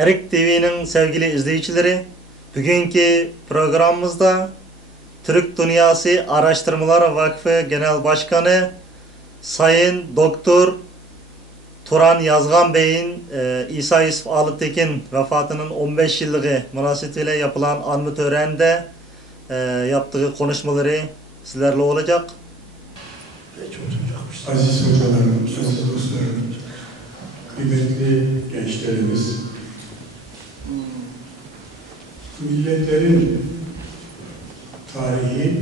Erik TV'nin sevgili izleyicileri, bugünkü programımızda Türk Dünyası Araştırmalar Vakfı Genel Başkanı Sayın Doktor Turan Yazgan Bey'in İsa Yusuf Alıtekin vefatının 15 yıllığı münasebetiyle yapılan anma töreninde yaptığı konuşmaları sizlerle olacak. Aziz hocalarım, aziz dostlarım, kıymetli gençlerimiz, milletlerin tarihi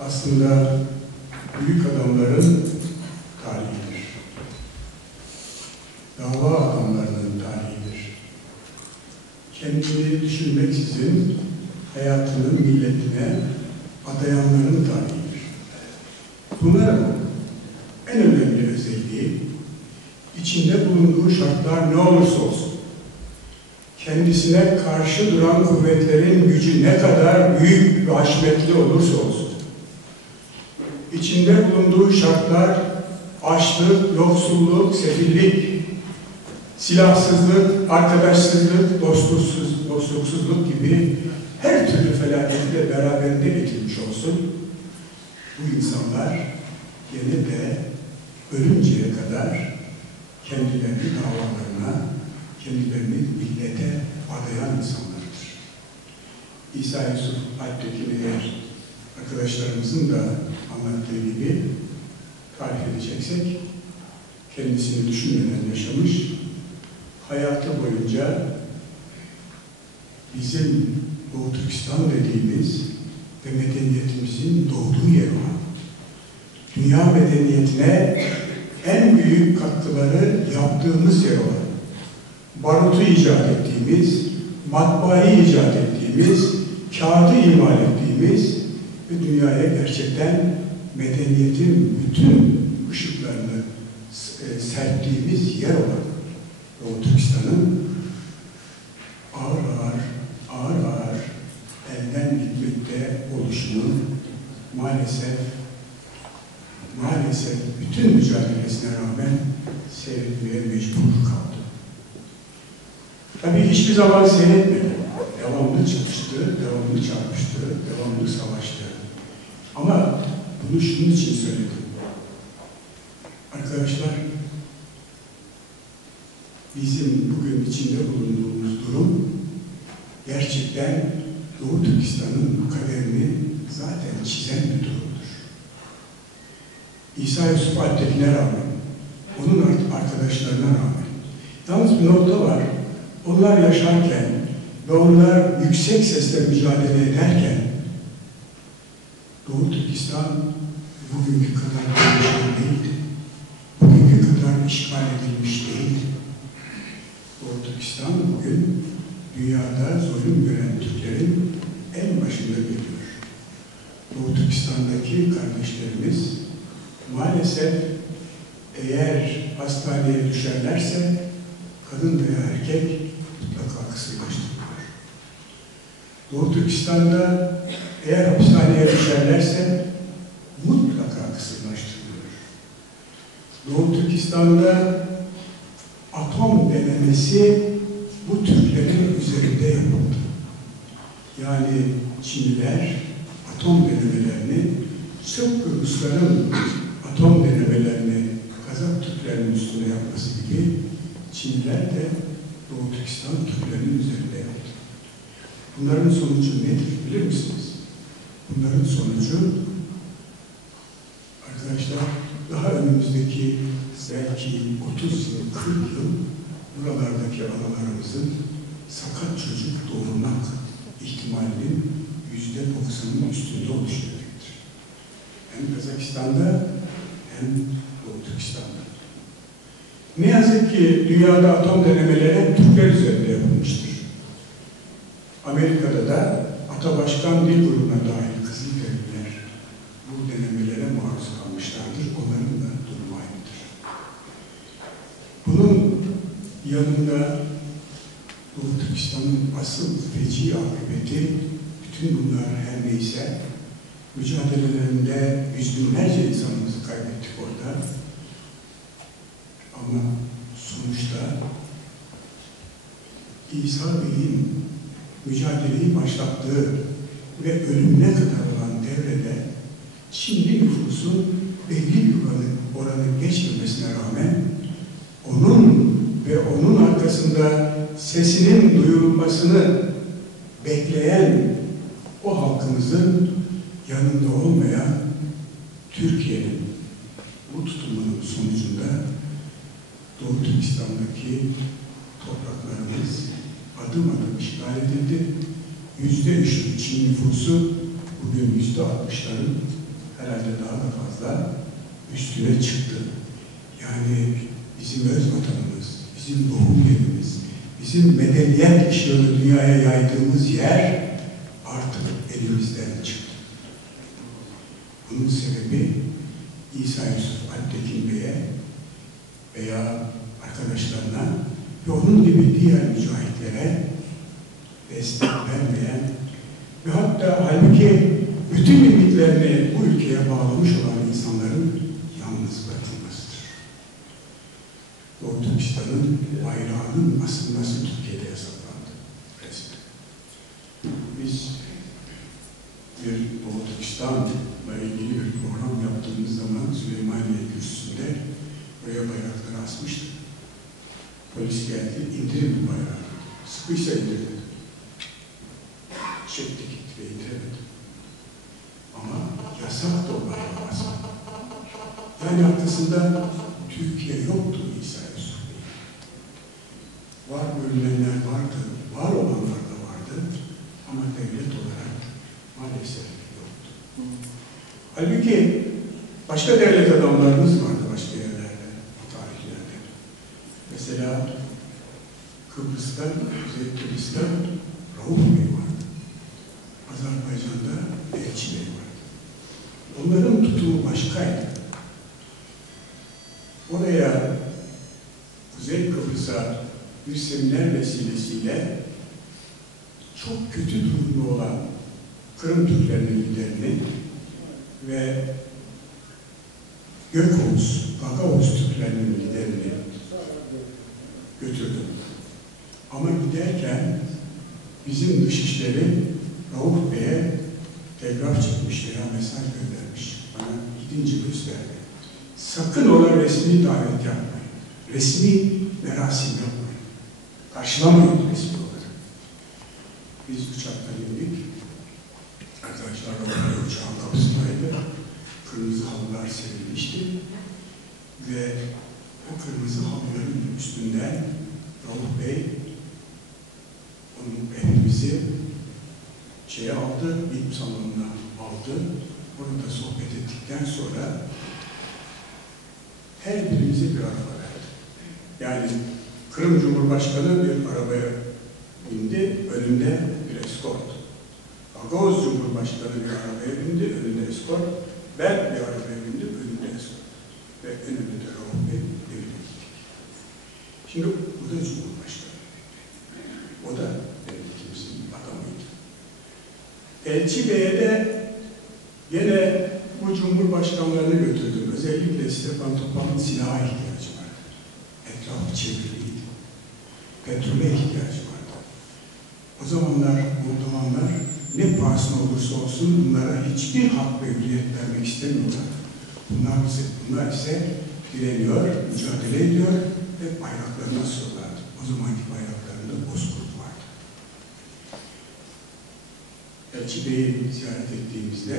aslında büyük adamların tarihidir. Dava adamlarının tarihidir. Kendini düşünmeksizin hayatını milletine adayanların tarihidir. Bunların en önemli özelliği, içinde bulunduğu şartlar ne olursa olsun, kendisine karşı duran kuvvetlerin gücü ne kadar büyük ve haşmetli olursa olsun, içinde bulunduğu şartlar açlık, yoksulluk, sefillik, silahsızlık, arkadaşsızlık, dostluksuzluk gibi her türlü felaketle beraberinde getirmiş olsun, bu insanlar gene de ölünceye kadar kendilerini davalarına, kendilerini millete adayan insanlardır. İsa Yusuf Alptekin'i eğer arkadaşlarımızın da anlattığı gibi tarif edeceksek, kendisini düşünmeden yaşamış, hayatı boyunca bizim Doğu Türkistan dediğimiz ve medeniyetimizin doğduğu yer olan, dünya medeniyetine en büyük katkıları yaptığımız yer olan, barutu icat ettiğimiz, matbaayı icat ettiğimiz, kağıdı imal ettiğimiz ve dünyaya gerçekten medeniyetin bütün ışıklarını serptiğimiz yer olan Doğu Türkistan'ın ağır ağır elden gitmekte oluşunu maalesef bütün mücadelesine rağmen seyretmeye mecbur kaldı. Tabii hiçbir zaman seyretmedi. Devamlı çalıştı, devamlı çarpıştı, devamlı savaştı. Ama bunu şunun için söyledim. Arkadaşlar, bizim bugün içinde bulunduğumuz durum gerçekten Doğu Türkistan'ın kaderini zaten çizen bir durumdur. İsa Yusuf Alptekin'e rağmen, onun arkadaşlarına rağmen, yalnız bir nokta var, onlar yaşarken ve onlar yüksek sesle mücadele ederken, Doğu Türkistan bugünkü kadar gelişmiş değildi. Bugünkü kadar işgal edilmiş değildi. Doğu Türkistan bugün dünyada zulüm gören Türklerin en başında geliyor. Doğu Türkistan'daki kardeşlerimiz maalesef eğer hastaneye düşerlerse kadın veya erkek mutlaka kısırlaştırılıyor. Doğu Türkistan'da eğer hapishaneye düşerlerse mutlaka kısırlaştırılıyor. Doğu Türkistan'da atom denemesi bu Türklerin üzerinde yapıldı. Yani Çinliler atom denemelerini tıpkı Rusların atom denemelerini Kazak Türklerinin üstüne yapması gibi Çinliler de Doğu Türkistan Türklerinin üzerinde yaptı. Bunların sonucu nedir bilir misiniz? Bunların sonucu arkadaşlar daha önümüzdeki belki 30 yıl, 40 yıl buralardaki analarımızın sakat çocuk doğurmak ihtimalinin %90'ın üstünde oluşacaktır. Hem Kazakistan'da hem Doğu Türkistan'da. Ne yazık ki dünyada atom denemeleri hep Türkler üzerinde yapılmıştır. Amerika'da da Atabaşkan Dil Grubu'na dahil Kızılderililer bu denemelere maruz kalmışlardır. Onların da durumu aynıdır. Bunun yanında Doğu Türkistan'ın asıl feci akıbeti, bütün bunlar her neyse, mücadelelerinde yüz binlerce insanımızı kaybettik orada. Ama sonuçta İsa Bey'in mücadeleyi başlattığı ve ölümüne kadar olan devrede Çinli nüfusun belli bir oranı geçmemesine rağmen onun ve onun arkasında sesinin duyurulmasını bekleyen o halkımızın yanında olmayan Türkiye'nin bu tutumunun sonucunda Doğu Türkistan'daki topraklarımız adım adım işgal edildi. %3'lük Çin nüfusu bugün %60'ların herhalde daha da fazla üstüne çıktı. Yani bizim öz vatanımız, bizim doğum yerimiz, bizim medeniyet ışığını dünyaya yaydığımız yer artık elimizden çıktı. Bunun sebebi İsa Yusuf Alptekin Bey'e veya arkadaşlarına ve onun gibi diğer mücahitlere destek vermeyen ve hatta halbuki bütün ümitlerini bu ülkeye bağlamış olan insanların yalnız bırakılmasıdır. Doğu Türkistan'ın bayrağının asılması Türkiye'de yasaklandı resmen. Biz bir Doğu Türkistan'la ilgili bir program yaptığımız zaman Süleymaniye Kürsüsü'nde buraya bayrakları asmıştık. Polis geldi, indirin bu bayrağı. Sıkıysa indirdi. Çekti gitti ve indiremedi. Ama yasak da o bayrağı asmak. Yani arkasında Türkiye yoktu İsa Yusuf Bey. Var ölülenler vardı, var olanlar da vardı. Ama devlet olarak maalesef yoktu. Halbuki başka devlet adamlarımız vardı başka yerlerde, o tarihlerde. Mesela Kıbrıs'ta, Kuzey Kıbrıs'ta Rauf Bey vardı. Azerbaycan'da Elçi Bey vardı. Onların tutumu başkaydı. Oraya, Kuzey Kıbrıs'a bir seminer vesilesiyle çok kötü durumda olan Kırım Türklerinin liderini ve Gökoğuz, Gagavuz Türklerinin liderini götürdüm. Ama giderken bizim dışişleri Rauf Bey'e telgraf çıkmış veya mesaj göndermiş. Bana gidince gösterdi. Sakın ona resmi davet yapmayın. Resmi merasim yapmayın. Karşılamayın resmi olarak. Biz uçaktan indik. Arkadaşlar uçağın kapısındaydı. Kırmızı halılar serilmişti. Ve o kırmızı halıların üstünden Rauf Bey hepimizi aldı, bir salonuna aldı. Orada sohbet ettikten sonra her birimize bir araba verdi. Yani Kırım Cumhurbaşkanı bir arabaya bindi, önünde bir eskort. Gagavuz Cumhurbaşkanı bir arabaya bindi, önünde eskort. Ben bir arabaya bindim, önünde eskort. Ve önünde de Rauf Bey evine gittik. Şimdi bu da Cumhurbaşkanı. O da devletimizin adamıydı. Elçi Bey'e de yine bu Cumhurbaşkanlarını götürdüm. Özellikle Stepan Topal'ın silaha ihtiyacı vardı. Etrafı çevriliydi. Petrole ihtiyacı vardı. O zamanlar Moldovanlar ne pahasına olursa olsun bunlara hiçbir hak ve hürriyet vermek istemiyorlar. Bunlar ise direniyor, mücadele ediyor ve bayraklarını asıyorlardı. O zamanki bayraklarında bozkurt vardı. Elçi Bey'i ziyaret ettiğimizde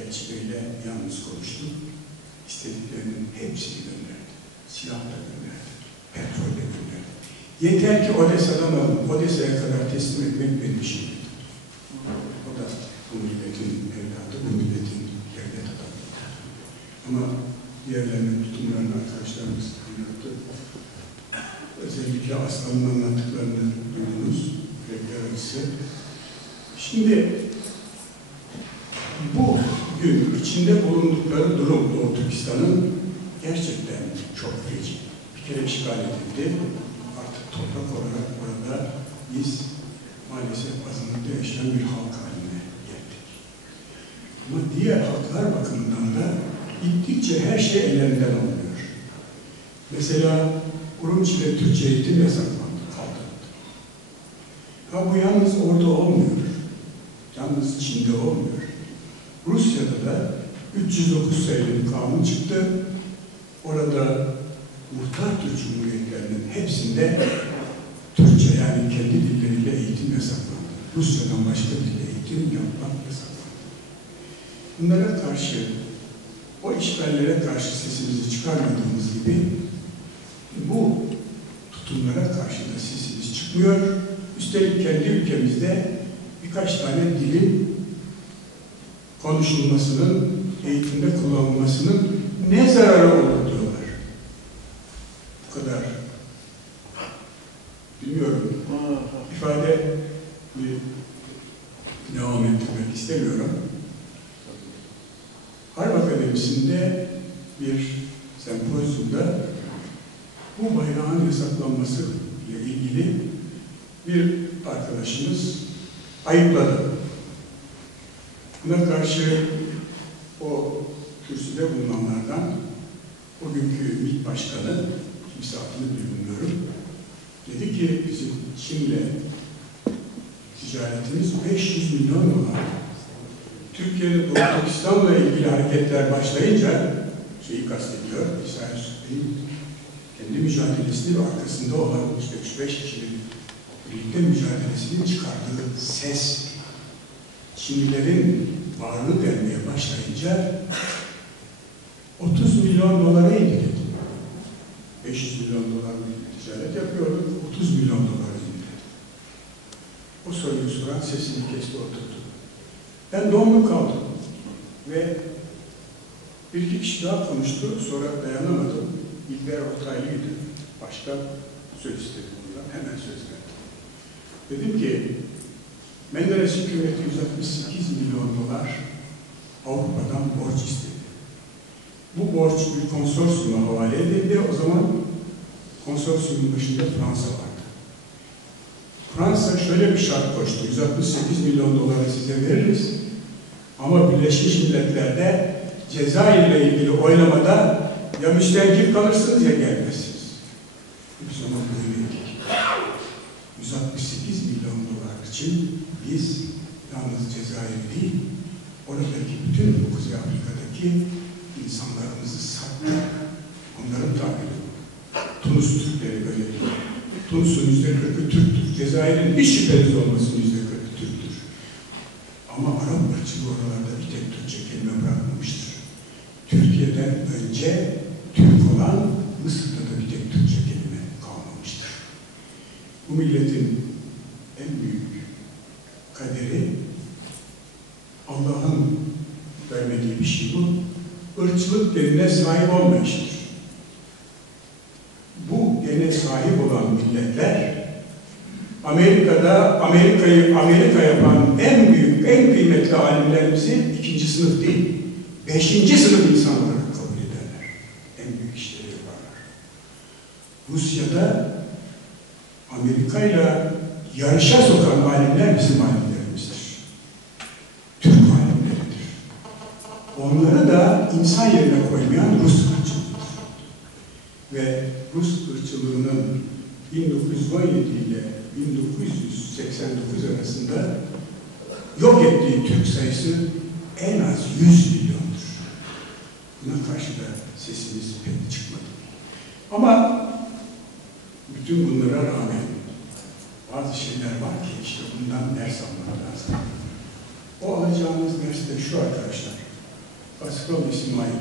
Elçi Bey'le yalnız konuştum. İstediklerinin hepsini gönderdi. Silah da gönderdi. Petrol de gönderdi. Yeter ki Odessa'dan alın. Odessa'ya kadar teslim etmek benim işim. O da bu milletin evladı, bu milletin devlet adamıydı. Ama diğerlerinin tutumlarını arkadaşlarımız anlattı. Özellikle Aslan'ın anlattıklarını duydunuz. Yürekler acısı. Şimdi bu gün içinde bulundukları durum Doğu Türkistan'ın gerçekten çok feci. Bir kere işgal edildi. Artık toprak olarak burada biz maalesef azınlıkta yaşayan bir halk haline geldik. Ama diğer halklar bakımından da gittikçe her şey ellerinden alınıyor. Mesela Urumçi'de Türkçe eğitim yasaklandı, kaldırıldı. Ha bu yalnız orada olmuyor. Yalnız Çin'de olmuyor. Rusya'da da 309 sayılı bir kanun çıktı. Orada muhtar Türk Cumhuriyetlerinin hepsinde Türkçe yani kendi dilleriyle eğitim yasaklandı. Rusya'dan başka dille eğitim yapmak yasaklandı. Bunlara karşı, o işgallere karşı sesimizi çıkarmadığımız gibi bu tutumlara karşı da sesimiz çıkmıyor. Üstelik kendi ülkemizde birkaç tane dilin konuşulmasının, eğitimde kullanılmasının ne zararı olur diyorlar. Bu kadar. Bilmiyorum. İfade devam ettirmek istemiyorum. Harp Akademisi'nde bir sempozyumda bu bayrağın yasaklanması ile ilgili bir arkadaşımız ayıpladı. Buna karşı o kürsüde bulunanlardan o günkü MİT Başkanı, kimse adını bilmiyorum, dedi ki bizim Çin'le ticaretimiz 500 milyon dolar. Türkiye'de Doğu Türkistan'la ilgili hareketler başlayınca şeyi kastediyor, İsrail Bey'in kendi mücadelesinin arkasında olan işte 3-5 kişinin birlikte mücadelesinin çıkardığı ses Çinlilerin varlığı gelmeye başlayınca 30 milyon dolara indirdi. 500 milyon dolar bir ticaret yapıyorduk, 30 milyon dolara indirdi. O soruyu soran sesini kesti, oturdu. Ben dondu kaldım ve bir iki kişi daha konuştu, sonra dayanamadım. İlber Ortaylı'ydı. Başka söz istedi bundan, hemen söz verdim. Dedim ki, Menderes hükümeti 168 milyon dolar Avrupa'dan borç istedi. Bu borç bir konsorsiyuma havale edildi. O zaman konsorsiyumun başında Fransa vardı. Fransa şöyle bir şart koştu. 168 milyon doları size veririz. Ama Birleşmiş Milletler'de Cezayir'le ilgili oylamada ya müstehcir kalırsınız ya gelmezsiniz. O zaman böyleydik. 168 milyon dolar için biz yalnız Cezayir değil, oradaki bütün bu Kuzey Afrika'daki insanlarımızı sattık. Onların tabiri. Tunus Türkleri böyle değil. Tunus'un %40'ı Türktür. Cezayir'in hiç şüpheniz olmasın %40'ı Türktür. Ama Arap ırkçılığı oralarda bir tek Türkçe kelime bırakmamıştır. Türkiye'den önce Türk olan Mısır'da da bir tek Türkçe kelime kalmamıştır. Bu milletin en büyük kaderi Allah'ın vermediği bir şey bu. Irkçılık genine sahip olmayıştır. Bu gene sahip olan milletler Amerika'da Amerika yapan en büyük, en kıymetli alimlerimizi 2. sınıf değil, 5. sınıf insan olarak kabul ederler. En büyük işleri yaparlar. Rusya'da Amerika'yla yarışa sokan alimler bizim alimlerimizdir. Türk alimleridir. Onları da insan yerine koymayan Rus ırkçılığıdır. Ve Rus ırkçılığının 1917 ile 1989 arasında yok ettiği Türk sayısı en az 100 milyondur. Buna karşı da sesimiz pek çıkmadı. Ama bütün bunlara rağmen bazı şeyler var ki işte bundan ders almak lazım. O alacağımız ders de şu arkadaşlar. Pascal İsmail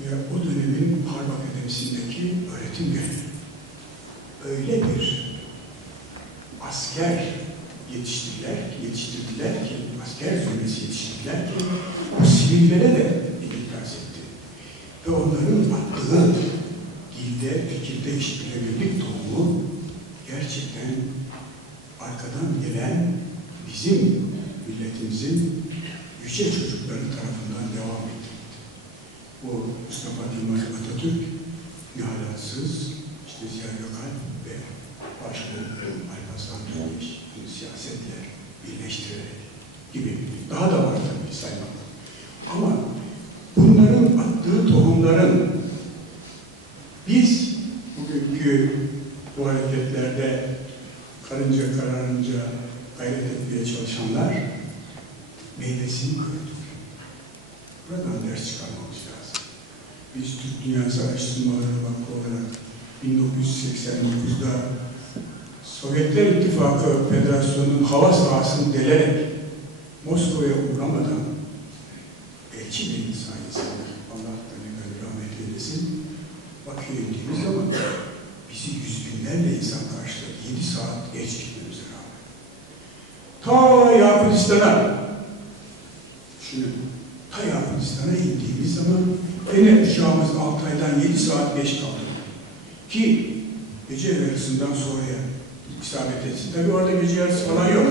ve o dönemin Harp Akademisi'ndeki öğretim görevli. Öyle bir asker yetiştirdiler ki, asker zümresi yetiştirdiler ki, o sivillere de ikaz etti. Ve onların attığı dilde, fikirde işbirlik tohumu gerçekten arkadan gelen bizim milletimizin yüce çocukları tarafından devam etti. Bu Mustafa Kemal Atatürk, Nihalatsız, işte Ziya Gökalp ve başka Alparslan Türkeş, siyasetle birleştirerek gibi. Daha da var tabii saymak. Ama bunların attığı tohumların biz bugünkü bu hareketlerde karınca kararınca gördük. Buradan ders çıkarmamız lazım. Biz Türk Dünyası Araştırmaları Vakfı olarak 1989'da Sovyetler İttifakı Federasyonu'nun hava sahasını delerek Moskova'ya uğramadan elçi beyin sayesinde Allah gani rahmet eylesin Bakü'ye indiğimiz zaman bizi yüz binlerle insan karşıladı. 7 saat geç gitmemize rağmen. Ta Yakutistan'a Yakutistan'a indiğimiz zaman yine uçağımız Altay'dan 7 saat geç kaldı. Ki gece yarısından sonraya isabet etsin. Tabii orada gece yarısı falan yok.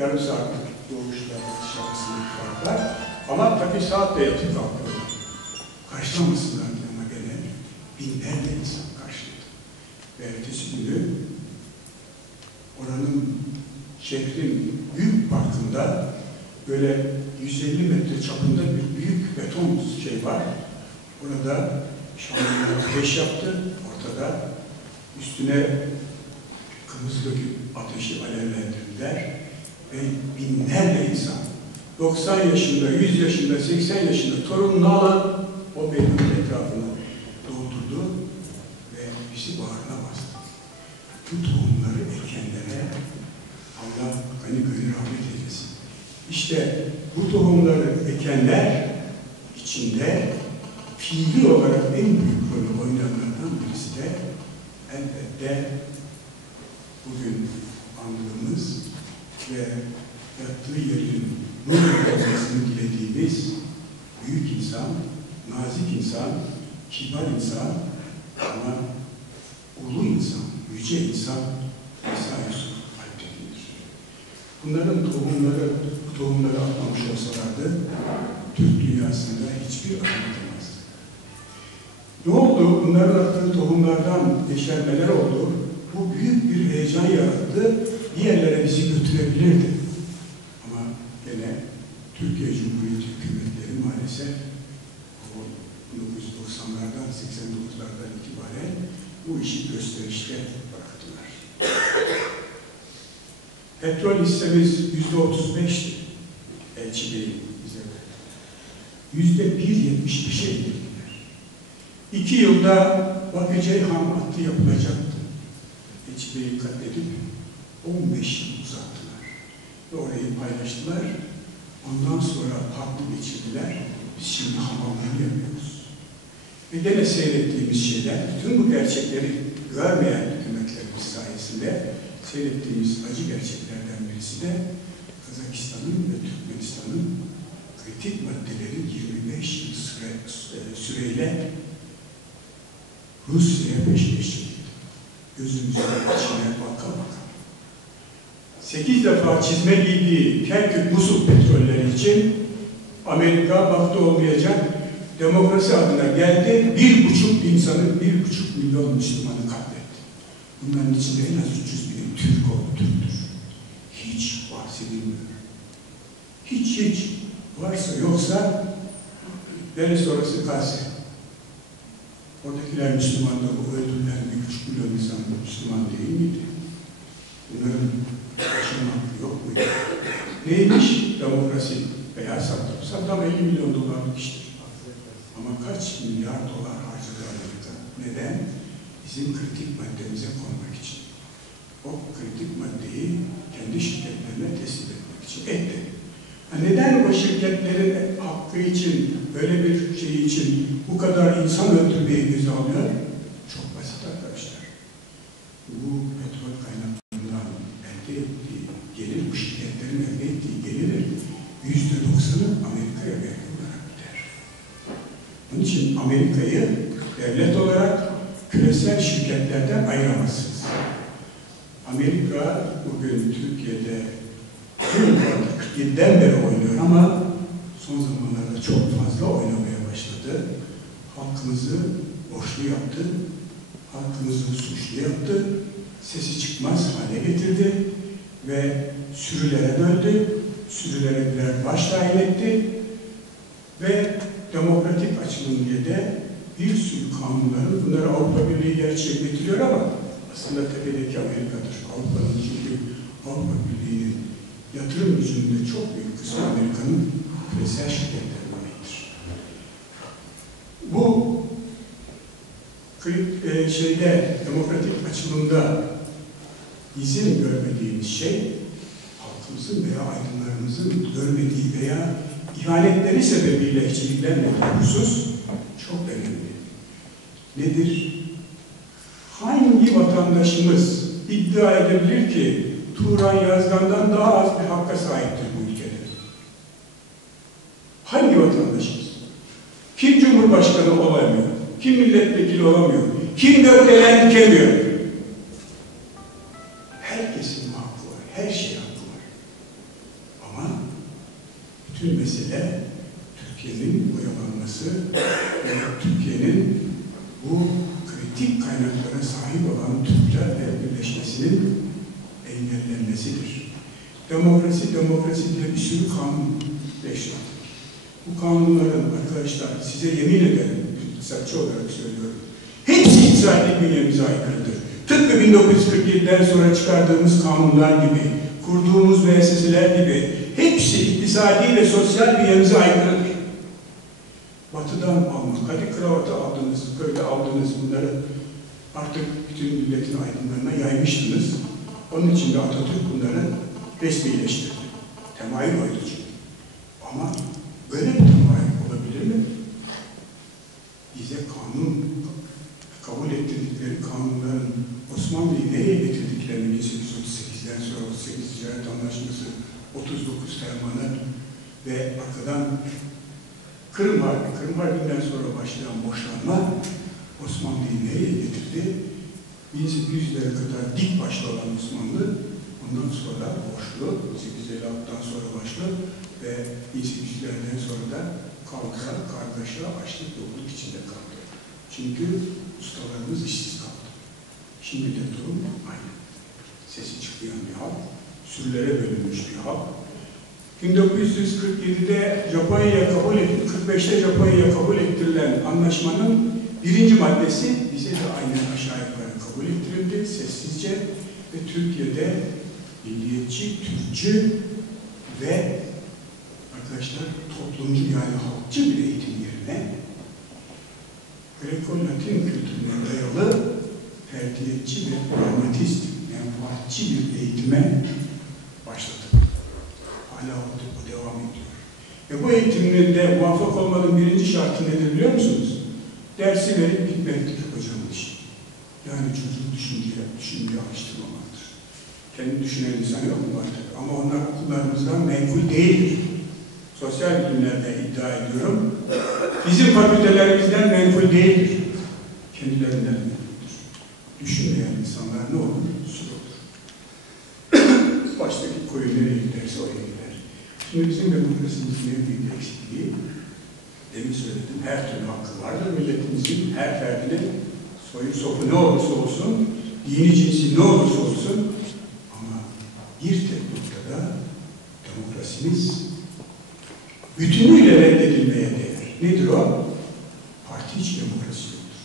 Yarım saat doğuşla dışarısındaki farklar. Ama tabii saat de yatıp kalkıyorlar. Karşılamasınlar ama gene binlerle insan karşıladı. Ve ertesi günü oranın şehrin büyük parkında böyle 150 metre çapında bir büyük beton şey var. Orada şanlılar ateş yaptı ortada. Üstüne kırmızı ateşi alevlendirdiler ve binlerle insan 90 yaşında, 100 yaşında, 80 yaşında torununu alan o benim etrafını doldurdu ve bizi bağrına bastı. Bu tohumları ekenlere Allah gani rahmet eylesin. İşte bu tohumları ekenler içinde fiili olarak en büyük rolü oynayanlardan birisi de elbette bugün andığımız ve yattığı yerin nur olmasını dilediğimiz büyük insan, nazik insan, kibar insan ama ulu insan, yüce insan İsa Yusuf Alptekin'dir. Bunların tohumları atmamış olsalardı Türk dünyasında hiçbir adım atamazdı. Ne oldu? Bunların attığı tohumlardan yeşermeler oldu. Bu büyük bir heyecan yarattı. Bir yerlere bizi götürebilirdi. Ama gene Türkiye Cumhuriyeti hükümetleri maalesef o 1990'lardan 89'lardan itibaren bu işi gösterişte bıraktılar. Petrol hissemiz %35'ti. Elçi Bey'in bize %1.75'e indirdiler. 2 yılda Bakü Ceyhan hattı yapılacaktı. Elçi Bey'i katledip 15 yıl uzattılar. Ve orayı paylaştılar. Ondan sonra haklı geçirdiler. Biz şimdi hamamları yapıyoruz. Ve gene seyrettiğimiz şeyler, bütün bu gerçekleri görmeyen hükümetlerimiz sayesinde seyrettiğimiz acı gerçeklerden birisi de Kazakistan'ın ve Türkmenistan'ın kritik maddelerin 25 yıl süreyle Rusya'ya peşkeş çekildi. Gözümüzün içine baka baka. 8 defa çizme giydiği Kerkük Musul petrolleri için Amerika baktı olmayacak, demokrasi adına geldi, 1,5 milyon Müslümanı katletti. Bunların içinde en az 300 bin Türktür. Hiç bahsedilmiyor. Hiç. Varsa yoksa deniz sonrası Gazze. Oradakiler Müslüman da bu öldürülen 1,5 milyon insan Müslüman değil miydi? Bunların yaşam hakkı yok muydu? Neymiş demokrasi veya Saddam? Saddam 50 milyon dolarlık iştir. Ama kaç milyar dolar harcadı Amerika? Neden? Bizim kritik maddemize konmak için. O kritik maddeyi kendi şirketlerine teslim etmek için etti. Neden o şirketlerin hakkı için, böyle bir şey için bu kadar insan öldürmeyi göze alıyor? Çok basit arkadaşlar. Bu petrol kaynaklarından elde ettiği gelir, bu şirketlerin elde ettiği gelirin %90'ı Amerika'ya vergi olarak gider. Onun için Amerika'yı devlet olarak küresel şirketlerden ayıramazsınız. Amerika bugün Türkiye'de 47'den beri oynuyor ama son zamanlarda çok fazla oynamaya başladı. Halkımızı borçlu yaptı, halkımızı suçlu yaptı, sesi çıkmaz hale getirdi ve sürülere böldü, sürülere birer baş dahil etti ve demokratik açılım diye de bir sürü kanunları, bunları Avrupa Birliği gerçeğe getiriyor ama aslında tepedeki Amerika'dır. Avrupa'nın çünkü Avrupa Birliği'nin yatırım gücünde çok büyük kısmı Amerika'nın küresel şirketler demektir. Bu demokratik açılımda bizim görmediğimiz şey, halkımızın veya aydınlarımızın görmediği veya ihanetleri sebebiyle hiç ilgilenmediği husus çok önemli. Nedir? Hangi vatandaşımız iddia edebilir ki Turan Yazgan'dan daha az bir hakka sahiptir bu ülkede? Hangi vatandaşımız? Kim Cumhurbaşkanı olamıyor? Kim milletvekili olamıyor? Kim gökdelen dikemiyor? Herkesin hakkı var, her şey hakkı var. Ama bütün mesele Türkiye'nin oyalanması ve Türkiye'nin bu kritik kaynaklara sahip olan Türklerle birleşmesinin engellenmesidir. Demokrasi diye bir sürü kanun yaşandı. Bu kanunların arkadaşlar size yemin ederim, iktisatçı olarak söylüyorum, hepsi iktisadi bünyemize aykırıdır. Tıpkı 1947'den sonra çıkardığımız kanunlar gibi, kurduğumuz müesseseler gibi, hepsi iktisadi ve sosyal bünyemize aykırıdır. Batı'dan almak, hadi kravatı aldınız, köyde aldınız bunları, artık bütün milletin aydınlarına yaymıştınız. Onun için de Atatürk bunları resmileştirdi. Temayül oydu çünkü. Ama böyle bir temayül olabilir mi? Bize kanun, kabul ettirdikleri kanunların Osmanlı'yı nereye getirdiklerini 1838'den sonra 38 Ticaret Anlaşması, 39 Fermanı ve arkadan Kırım Harbi'nden sonra başlayan boşanma Osmanlı'yı nereye getirdi? 1800'lere kadar dik başlı olan Osmanlı, ondan sonra boşlu, 1856'dan sonra başlı ve 1800'lerden sonra da kavga, kargaşa, açlık, yokluk içinde kaldı. Çünkü ustalarımız işsiz kaldı. Şimdi de durum aynı. Sesi çıkmayan bir halk, sürülere bölünmüş bir halk. 1947'de Japonya'ya kabul edildi, 45'te Japonya'ya kabul ettirilen anlaşmanın birinci maddesi bize de aynen aşağı yukarı kabul ettirildi sessizce ve Türkiye'de milliyetçi, Türkçü ve arkadaşlar toplumcu yani halkçı bir eğitim yerine Greko-Latin kültürüne dayalı ferdiyetçi ve pragmatist, menfaatçi bir eğitime başladı. Hala o devam ediyor. Ve bu eğitimde muvaffak olmanın birinci şartı nedir biliyor musunuz? Dersi verip gitmektir hocamın işi. Yani çocuğu düşünmeye alıştırmamaktır. Kendi düşünen insan yok mu artık? Ama onlar okullarımızdan menkul değildir. Sosyal bilimlerde iddia ediyorum. Bizim fakültelerimizden menkul değildir. Kendilerinden menkuldür. Düşünmeyen insanlar ne olur? Sur olur. Baştaki koyu nereye giderse oraya gider. Şimdi bizim demokrasimizin en büyük eksikliği, demin söyledim, her türlü hakkı vardır milletimizin, her ferdine, soyu sopu ne olursa olsun, dini cinsi ne olursa olsun, ama bir tek noktada demokrasimiz bütünüyle reddedilmeye değer. Nedir o? Parti içi demokrasi yoktur.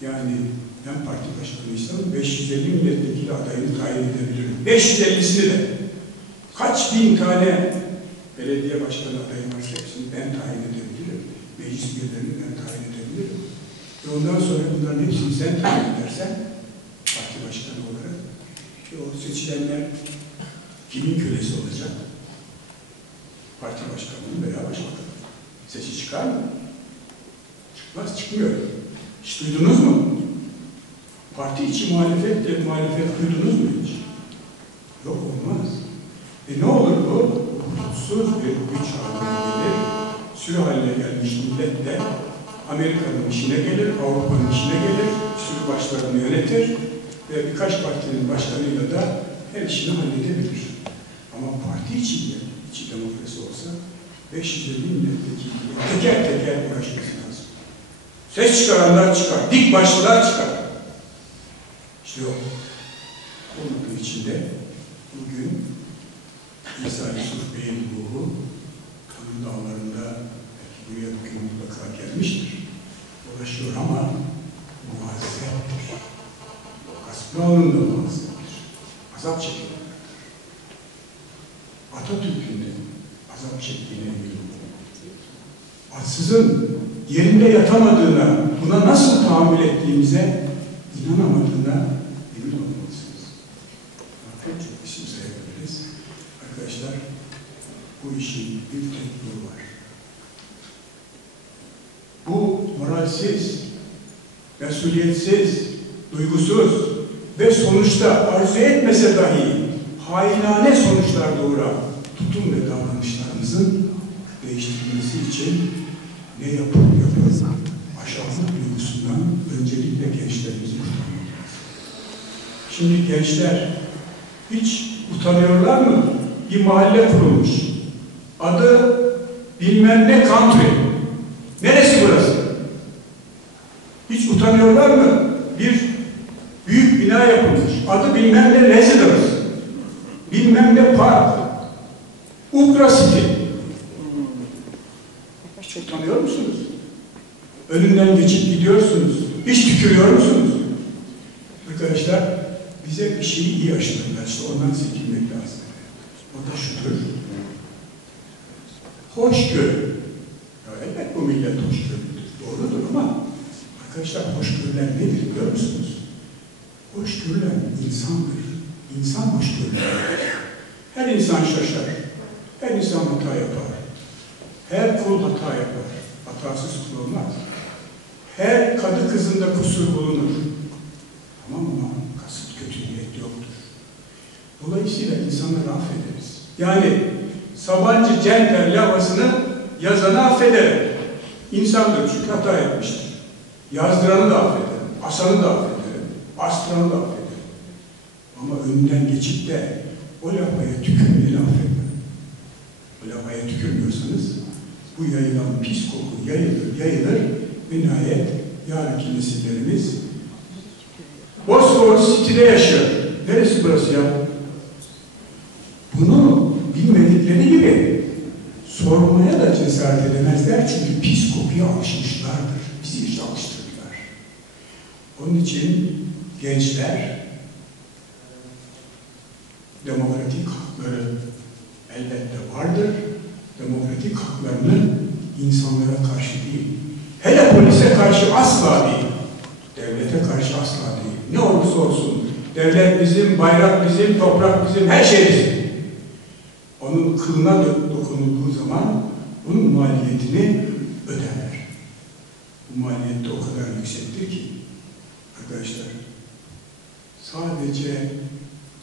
Yani ben parti başkanıysam 550 milletvekili adayını tayin edebilirim. 550'sini de. Kaç bin tane belediye başkanı adayı varsa hepsini ben tayin edebilirim. Meclis üyelerini ben tayin edebilirim. Ve ondan sonra bunların hepsini sen tayin edersen parti başkanı olarak o seçilenler kimin kölesi olacak? Parti başkanının veya başbakanı. Sesi çıkar mı? Çıkmaz, çıkmıyor. Hiç duydunuz mu? Parti içi muhalefet duydunuz mu hiç? Yok, olmaz. Ne olur bu? Hukuksuz bir güç haline gelir, sürü haline gelmiş millet de Amerika'nın işine gelir, Avrupa'nın işine gelir, sürü başlarını yönetir ve birkaç partinin başkanıyla da her işini halledebilir. Ama parti içi demokrasi olsa 550 milletvekili teker teker uğraşması lazım. Ses çıkaranlar çıkar, dik başlılar çıkar. İşte yok. Olmadığı için de bugün İsa Yusuf Bey'in ruhu Kanın Dağları'nda belki buraya bugün mutlaka gelmiştir. Dolaşıyor ama muazzeptir. Gaspınalı'nın da muazzeptir. Azap çekiyorlar. Atatürk'ün de azap çektiğini ansızın yerinde yatamadığına, buna nasıl tahammül ettiğimize inanamadığına emin olmalısınız. Pek çok isim sayabiliriz. Arkadaşlar, bu işin bir tek yolu var. Bu moralsiz, mesuliyetsiz, duygusuz ve sonuçta arzu etmese dahi hainane sonuçlar doğuran tutum ve davranışlarımızın değiştirilmesi için ne yapıp aşağılık duygusundan öncelikle gençlerimizi kurtarmalıyız. Şimdi gençler hiç utanıyorlar mı? Bir mahalle kurulmuş. Adı bilmem ne country. Neresi burası? Hiç utanıyorlar mı? Bir büyük bina yapılmış. Adı bilmem ne residence. Bilmem ne park. Ukra City. Hiç utanıyor musunuz? Önünden geçip gidiyorsunuz. Hiç tükürüyor musunuz? Arkadaşlar, bize bir şeyi iyi aşıladılar. İşte ondan çekilmek lazım. O da şudur. Hoşgörü. Ya elbette bu millet hoşgörüdür. Doğrudur ama arkadaşlar hoşgörüler nedir biliyor musunuz? Hoşgörüler insandır. İnsan hoşgörüler. Her insan şaşar. Her insan hata yapar. Her kul hata yapar. Hatasız kul olmaz. Her kadı kızında kusur bulunur. Tamam mı? Kasıt kötü niyet yoktur. Dolayısıyla insanları affederiz. Yani Sabancı Center lavasını yazanı affederim. İnsandır çünkü hata yapmıştır. Yazdıranı da affederim. Asanı da affederim. Astıranı da affederim. Ama önünden geçip de o lavaya tükürmeyeni affetmem. O lavaya tükürmüyorsanız bu yayılan pis koku yayılır ve nihayet yarınki nesillerimiz Bosphorus City'de yaşıyor. Neresi burası ya? Bunu bilmedikleri gibi sormaya da cesaret edemezler çünkü pis kokuya alışmışlardır. Bizi hiç alıştırdılar. Onun için gençler demokratik hakları elbette vardır. Demokratik haklarını insanlara karşı değil, hele polise karşı asla değil, devlete karşı asla değil. Ne olursa olsun, devlet bizim, bayrak bizim, toprak bizim, her şey bizim. Onun kılına dokunulduğu zaman bunun maliyetini öderler. Bu maliyet de o kadar yüksektir ki arkadaşlar, sadece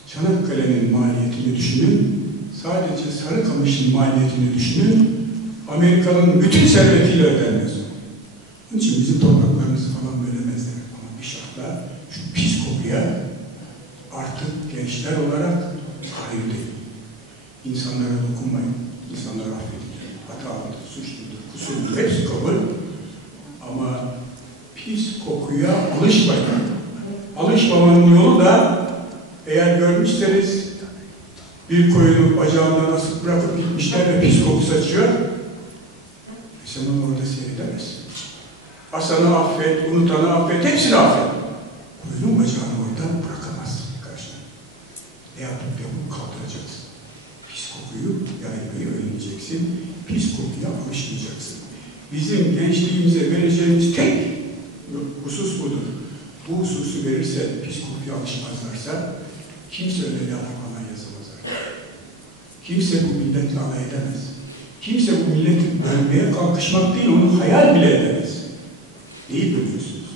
Çanakkale'nin maliyetini düşünün, sadece Sarıkamış'ın maliyetini düşünün, Amerika'nın bütün servetiyle ödenmez. Onun için bizim topraklarımızı falan bölemezler. Ama bir şartla şu pis kokuya artık gençler olarak hayır değil. İnsanlara dokunmayın, insanlara affedin. Hatalıdır, suçludur, kusurdur, hepsi kabul. Ama pis kokuya alışmayın. Alışmamanın yolu da eğer görmüşseniz bir koyunu bacağından asıp bırakıp gitmişler ve pis koku saçıyor. Sen onu orada seyredemezsin. Asanı affet, unutanı affet, hepsini affet. Koyunun bacağını orada bırakamazsın karşına. Ne yapıp kaldıracaksın. Pis kokuyu yaymayı öğreneceksin. Pis kokuya alışmayacaksın. Bizim gençliğimize vereceğimiz tek husus budur. Bu hususu verirse, pis kokuya alışmazlarsa kimse öyle lafı falan yazamaz artık. Kimse bu milletle alay edemez. Kimse bu milleti bölmeye kalkışmak değil, onu hayal bile edemez. Neyi bölüyorsunuz?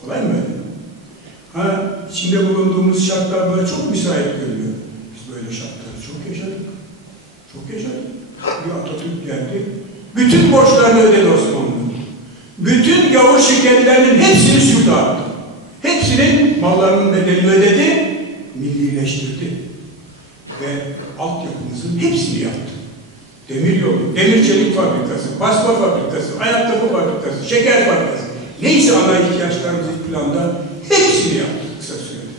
Kolay mı öyle? Ha, içinde bulunduğumuz şartlar böyle çok müsait görünüyor. Biz böyle şartları çok yaşadık. Çok yaşadık. Bir Atatürk geldi. Bütün borçlarını ödedi Osmanlı. Bütün gavur şirketlerinin hepsini sürdü attı. Hepsinin mallarının bedelini ödedi, millileştirdi. Ve altyapımızın hepsini yaptı. Demiryolu, demir çelik fabrikası, basma fabrikası, ayakkabı fabrikası, şeker fabrikası. Neyse ana ihtiyaçlarımız planda hepsini yaptı kısa sürede.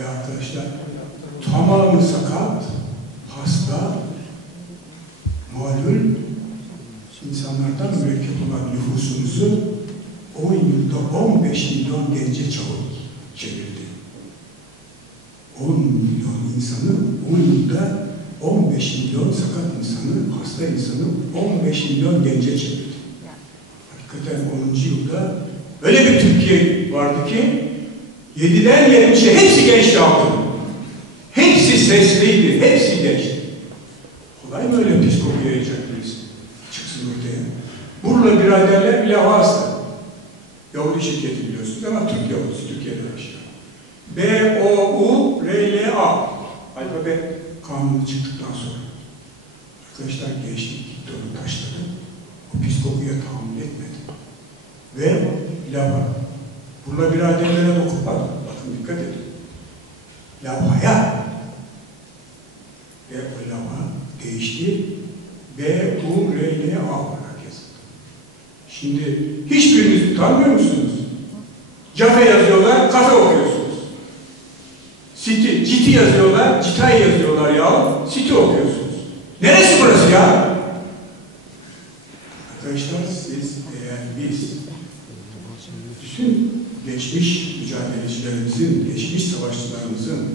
Ve arkadaşlar tamamı sakat, hasta, malul insanlardan mürekkep olan nüfusumuzu 10 yılda 15 milyon gence çevirdi. 10 milyon insanı 10 yılda 15 milyon sakat insanı, hasta insanı 15 milyon gence çevirdi. Hakikaten 10. yılda öyle bir Türkiye vardı ki 7'den 70'e hepsi gençti halkın. Hepsi sesliydi, hepsi gençti. Kolay mı öyle pis koku yayacak birisi? Çıksın ortaya. Burla biraderler bile hasta. Yahudi şirketi biliyorsunuz ama Türk Yahudisi, Türkiye'de yaşıyor. B-O-U-R-L-A alfabe kanunu çıktıktan sonra arkadaşlar gençlik gitti onu taşladı. O pis kokuya tahammül etmedi. Ve lava. Burla biraderlere dokunmadı. Bakın dikkat edin. Lavaya. Ve o lava değişti. B-U-R-L-A olarak yazıldı. Şimdi hiçbiriniz utanmıyor musunuz? Cafe yazıyorlar, kafe okuyorsunuz. City, citi yazıyorlar, citay yazıyorlar ya. City okuyorsunuz. Neresi burası ya? Arkadaşlar siz eğer biz bütün geçmiş mücadelecilerimizin, geçmiş savaşçılarımızın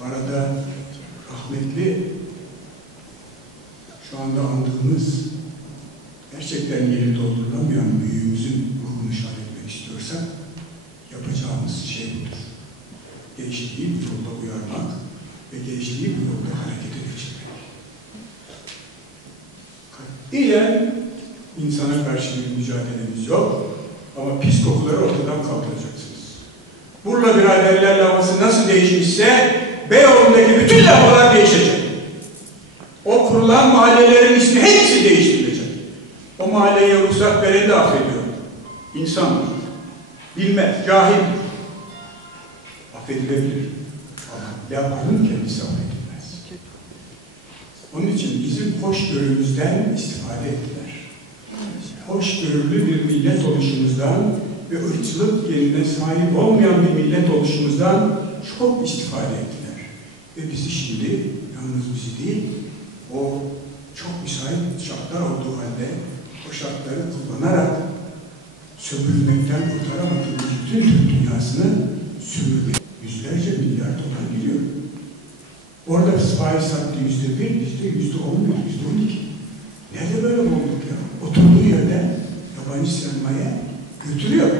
bu arada rahmetli şu anda andığımız gerçekten yeri doldurulamayan büyüğümüzün ruhunu şad etmek istiyorsak yapacağımız şey budur. Gençliği bu yolda uyarmak ve gençliği bu yolda harekete geçirmek. Katiyen insana karşı bir mücadelemiz yok ama pis kokuları ortadan kaldıracaksınız. Burla biraderler lavası nasıl değişmişse Beyoğlu'ndaki bütün lavalar değişecek. O kurulan mahallelerin ismi hepsi değiştirilecek. O mahalleye ruhsat vereni de affediyor. İnsandır. Bilmez, cahildir. Affedilebilir. Ama yapanın kendisi affedilmez. Onun için bizim hoşgörümüzden istifade ettiler. Hoşgörülü bir millet oluşumuzdan ve ırkçılık yerine sahip olmayan bir millet oluşumuzdan çok istifade ettiler. Ve bizi şimdi, yalnız bizi değil, o çok müsait şartlar olduğu halde o şartları kullanarak sömürülmekten kurtaramadığımız bütün Türk dünyasını sömürmek. Yüzlerce milyar dolar geliyor. Orada faiz hattı %1, %11, %12. Nerede böyle olduk ya? Oturduğu yerde yabancı sermaye götürüyor.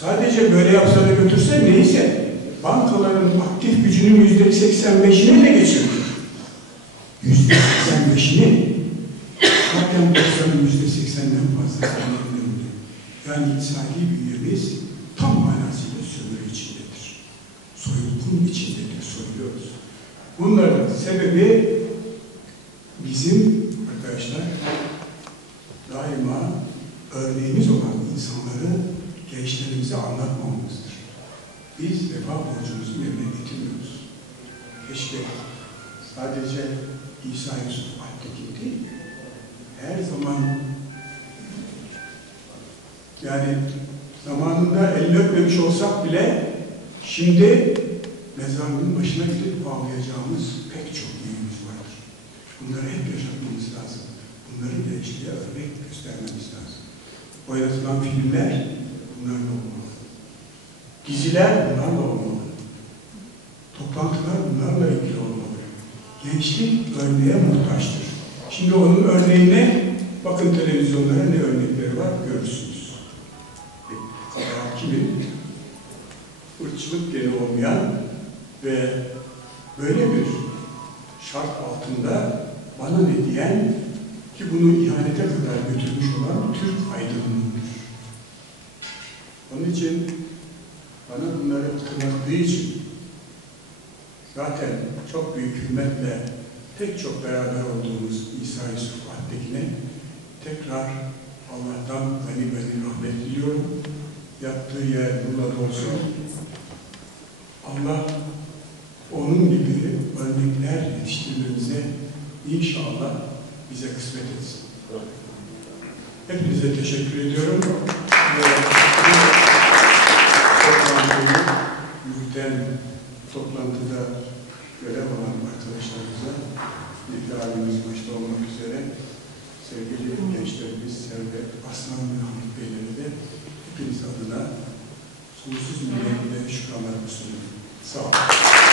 Sadece böyle yapsa da götürse neyse, bankaların aktif gücünün %85'ine de geçiyor. %85'ini zaten borsanın %80'den fazla yani iktisadi bünyemiz tam manasıyla sömürü içindedir. Soyulgun içindedir, soyuluyoruz. Bunların sebebi bizim arkadaşlar daima örneğimiz olan insanları gençlerimize anlatmamızdır. Biz vefa borcumuzu yerine getirmiyoruz. Keşke sadece İsa Yusuf Alptekin değil, her zaman yani zamanında elini öpmemiş olsak bile şimdi mezarlığın başına gidip ağlayacağımız pek çok büyüğümüz vardır. Bunları hep yaşatmamız lazım. Bunları gençliğe örnek göstermemiz lazım. O yazılan filmler bunlarla olmalı. Diziler bunlarla olmalı. Toplantılar bunlarla ilgili olmalı. Gençlik örneğe muhtaçtır. Şimdi onun örneğine bakın televizyonlara ne örnekleri var görürsünüz. Kimin ırkçılık geni olmayan ve böyle bir şart altında bana ne diyen ki bunu ihanete kadar götürmüş olan Türk aydınlığıdır. Onun için bana bunları hatırlattığı için zaten çok büyük hürmetle pek çok beraber olduğumuz İsa Yusuf Alptekin'e tekrar Allah'tan gani rahmet diliyorum. Yattığı yer nurla olsun. Allah onun gibi örnekler yetiştirmemize inşallah bize kısmet etsin. Hepinize teşekkür ediyorum. Yürüten toplantıda görev alan arkadaşlarımıza, İbrahim'imiz başta olmak üzere sevgili gençlerimiz, Servet Aslan ve Hamit Beyleri de hepiniz adına sonsuz minnetle şükranlarımı sunuyorum. Sağ olun.